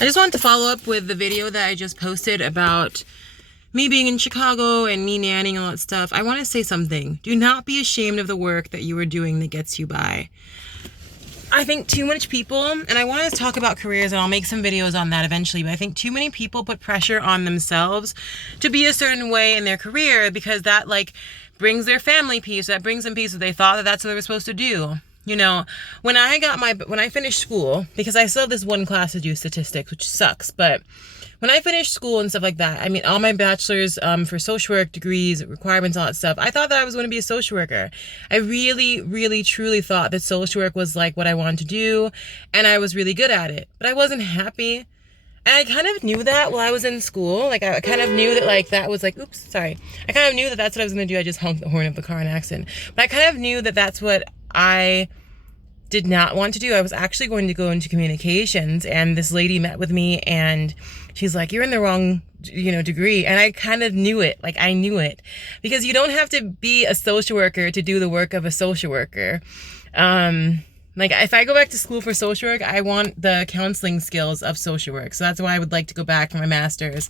I just wanted to follow up with the video that I just posted about me being in Chicago and me nannying and all that stuff. I want to say something. Do not be ashamed of the work that you are doing that gets you by. I think too much people, and I want to talk about careers, and I'll make some videos on that eventually, but I think too many people put pressure on themselves to be a certain way in their career because that brings their family peace, that brings them peace, that they thought that that's what they were supposed to do. You know, when I finished school, because I still have this one class to do, statistics, which sucks, but when I finished school and stuff like that, I mean, all my bachelor's for social work degrees, requirements, all that stuff, I thought that I was going to be a social worker. I really, really, truly thought that social work was like what I wanted to do, and I was really good at it, but I wasn't happy. And I kind of knew that while I was in school. I kind of knew that that was oops, sorry. I kind of knew that that's what I was going to do. I just honked the horn of the car in an accident. But I kind of knew that that's what I did not want to do. I was actually going to go into communications, and this lady met with me and she's like, "You're in the wrong, degree." And I kind of knew it. I knew it, because you don't have to be a social worker to do the work of a social worker. If I go back to school for social work, I want the counseling skills of social work. So that's why I would like to go back for my master's.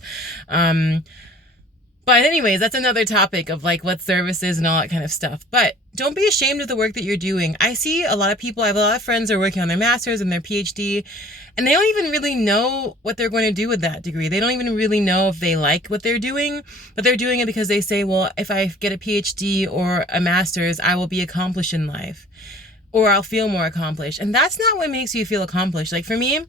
But anyways, that's another topic of what services and all that kind of stuff. But don't be ashamed of the work that you're doing. I see a lot of people, I have a lot of friends who are working on their master's and their PhD, and they don't even really know what they're going to do with that degree. They don't even really know if they like what they're doing, but they're doing it because they say, well, if I get a PhD or a master's, I will be accomplished in life, or I'll feel more accomplished. And that's not what makes you feel accomplished. For me,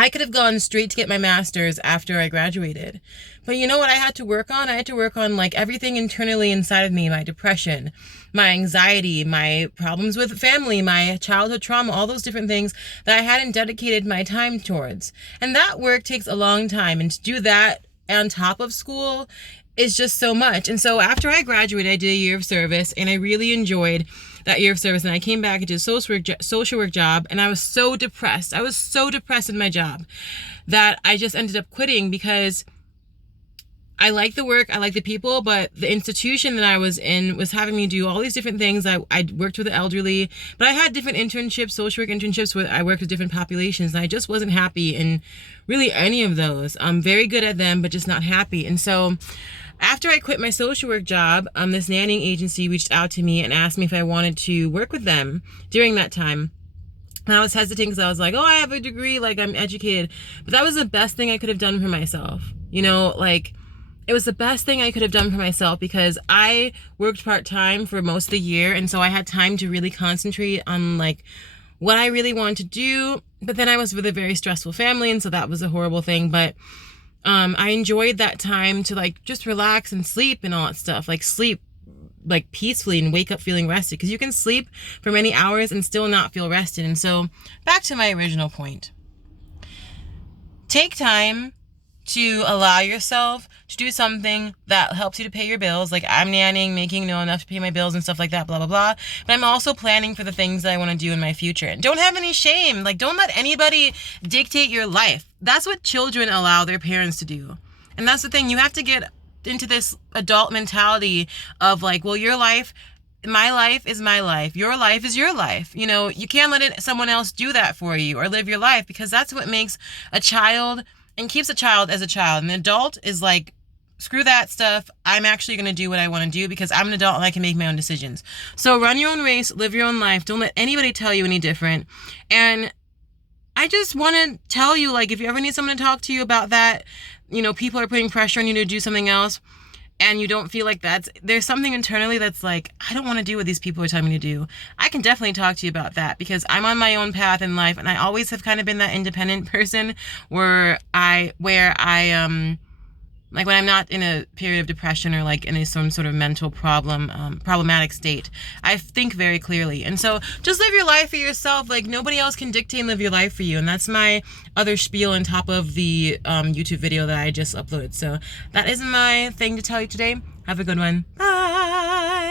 I could have gone straight to get my master's after I graduated. But you know what I had to work on? I had to work on everything internally inside of me, my depression, my anxiety, my problems with family, my childhood trauma, all those different things that I hadn't dedicated my time towards. And that work takes a long time. And to do that on top of school is just so much. And so after I graduated, I did a year of service, and I really enjoyed that year of service. And I came back and did a social work job, and I was so depressed. I was so depressed in my job that I just ended up quitting, because I like the work, I like the people, but the institution that I was in was having me do all these different things. I worked with the elderly, but I had different internships, social work internships, where I worked with different populations, and I just wasn't happy in really any of those. I'm very good at them, but just not happy. And so after I quit my social work job, this nannying agency reached out to me and asked me if I wanted to work with them during that time. And I was hesitant because I was like, oh, I have a degree, I'm educated. But that was the best thing I could have done for myself. It was the best thing I could have done for myself, because I worked part-time for most of the year. And so I had time to really concentrate on what I really wanted to do. But then I was with a very stressful family, and so that was a horrible thing. But I enjoyed that time to just relax and sleep and all that stuff. Sleep peacefully and wake up feeling rested, because you can sleep for many hours and still not feel rested. And so back to my original point. Take time to allow yourself to do something that helps you to pay your bills. I'm nannying, making enough to pay my bills and stuff like that, blah, blah, blah. But I'm also planning for the things that I want to do in my future. And don't have any shame. Don't let anybody dictate your life. That's what children allow their parents to do. And that's the thing. You have to get into this adult mentality of well, your life, my life is my life. Your life is your life. You can't let someone else do that for you or live your life, because that's what makes a child and keeps a child as a child. An adult is screw that stuff. I'm actually going to do what I want to do, because I'm an adult and I can make my own decisions. So run your own race, live your own life. Don't let anybody tell you any different. And I just want to tell you, if you ever need someone to talk to you about that, people are putting pressure on you to do something else, and you don't feel there's something internally that's I don't want to do what these people are telling me to do. I can definitely talk to you about that, because I'm on my own path in life, and I always have kind of been that independent person where I when I'm not in a period of depression or in some sort of mental problematic state, I think very clearly. And so just live your life for yourself. Nobody else can dictate and live your life for you. And that's my other spiel on top of the YouTube video that I just uploaded. So that is my thing to tell you today. Have a good one. Bye.